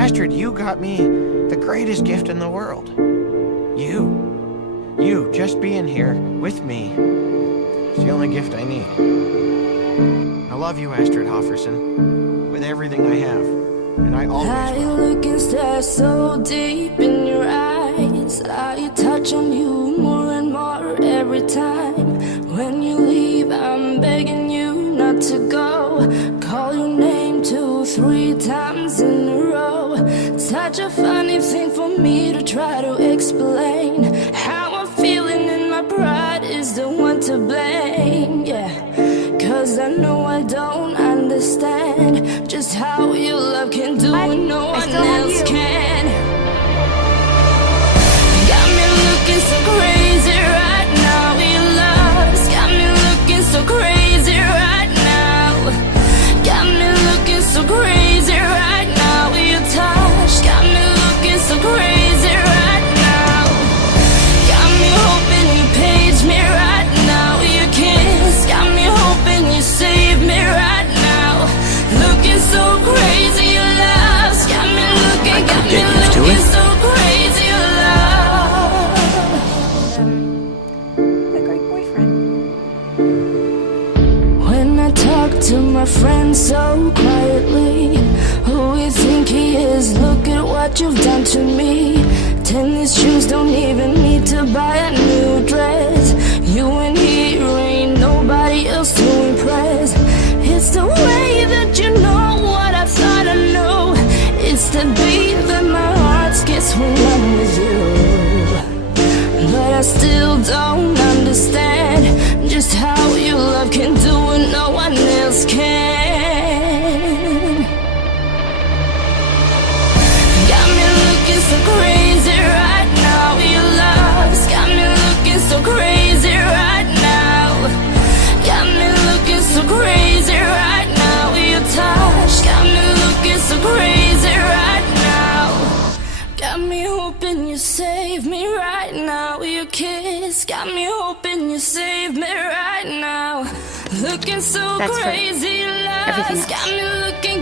Astrid, you got me the greatest gift in the world. You just being here with me is the only gift I need. I love you, Astrid Hofferson, with everything I have, and I always will. I look and stare so deep in your eyes. I touch on you more and more every time. When you leave, I'm begging you not to go. Call your name 2-3 times in a row. Such a funny thing for me to try to explain. How I'm feeling and my pride is the one to blame. Yeah, 'cause I know I don't understand just how your love can do what no one else can. Got me looking so crazy right now. Your love's got me looking so crazy right now. Got me looking so crazy right now. Your touch got me looking so crazy right now. Got me hoping you page me right now. Your kiss got me hoping you save me right now. Looking so crazy, your love's got me looking so crazy, your love. A great boyfriend. When I talk to my friend so quietly, who you think he is? Look at what you've done to me. Tennis shoes, don't even need to buy a new dress. You and here ain't nobody else to impress. It's the way that you know what I thought I knew. It's the beat that my heart skips when I'm with you. But I still don't understand just how your love can do what no one else can. Got me looking so crazy right now. Your love's got me looking so crazy right now. Got me looking so crazy right now. Your touch got me looking so crazy right now. Got me hoping you save me right now. Your kiss got me hoping you save me right now. Looking so That's for crazy, everything love's else. got me looking